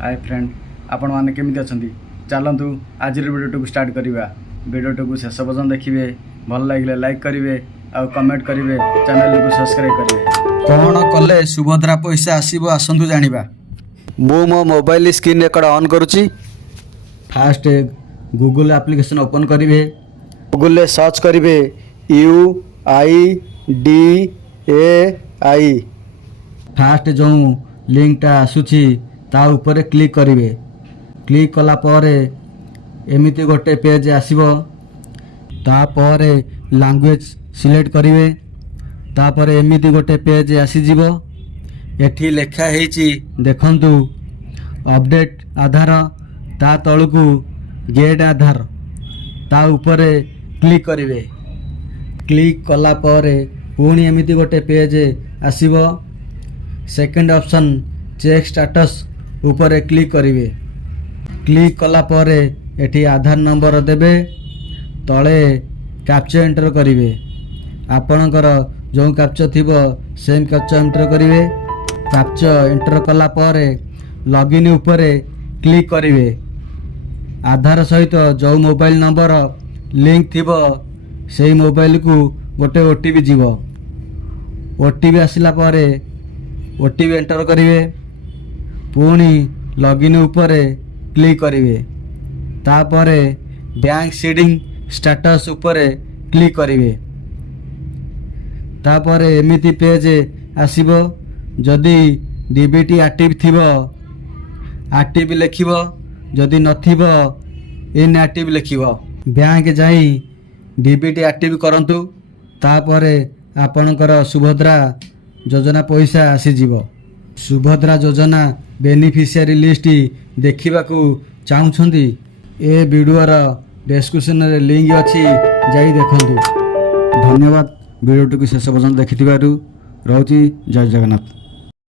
Hi friend आपण मैंने केमी अच्छा चलतु आज वीडियो स्टार्ट करवा वीडियो शेष पर्यटन देखिए भल लगे लाइक करेंगे आ कमेंट करेंगे चैनल को सब्सक्राइब करेंगे। कौन कले सुभद्रा पैसा आसो आसतु जाना मु मो मोबाइल स्क्रीन रेकर्ड ऑन करुच्ची। फास्ट गूगल एप्लिकेशन ओपन करेंगे गूगल सर्च करेंगे UIDAI फास्ट जो लिंकटा आसूची ता ऊपर क्लिक करेंगे। क्लिक कला परे एमिति गोटे पेज आसीबो तापर लैंग्वेज सिलेक्ट करेंगे तापर एमिति गोटे पेज आसीजिवो एठी लेखा हेची देखंतु अपडेट आधार ता तळकू गेट आधार ता ऊपर क्लिक करेंगे। क्लिक कला परे पुणी एमिति गोटे पेज आसीबो सेकंड ऑप्शन चेक स्टेटस ऊपर क्लिक करेंगे। क्लिक कला परे एठी आधार नंबर देबे तले कैप्चा एंटर करेंगे। आपणकर जो कैप्चा थिबो सेम कैप्चा एंटर करेंगे। कैप्चा एंटर कला परे लॉगिन ऊपर क्लिक करेंगे। आधार सहित जो मोबाइल नंबर लिंक थिबो सेही मोबाइल को गोटे ओटीपी जीवो। ओटीपी आसिला परे ओटीपी एंटर करेंगे पुणी लॉगिन ऊपर क्लिक करेंगे। तापर बैंक सीडिंग स्टेटस ऊपर क्लिक करेंगे। तापर एमिति पेज आसीबो जदि डीबीटी एक्टिव थिबो एक्टिव लिखिबो जदि नथिबो इनएक्टिव लिखिबो। बैंक जाई डीबीटी एक्टिव करंतु तापर आपणकर सुभद्रा योजना पैसा आसीजिवो। सुभद्रा योजना बेनिफिशियरी लिस्ट देखा चाहूँगी ए वीडियोर डिस्क्रिप्शन रे लिंक अच्छी जाई देखंतु। धन्यवाद वीडियो शेष पर्यटन देखि रोची। जय जगन्नाथ।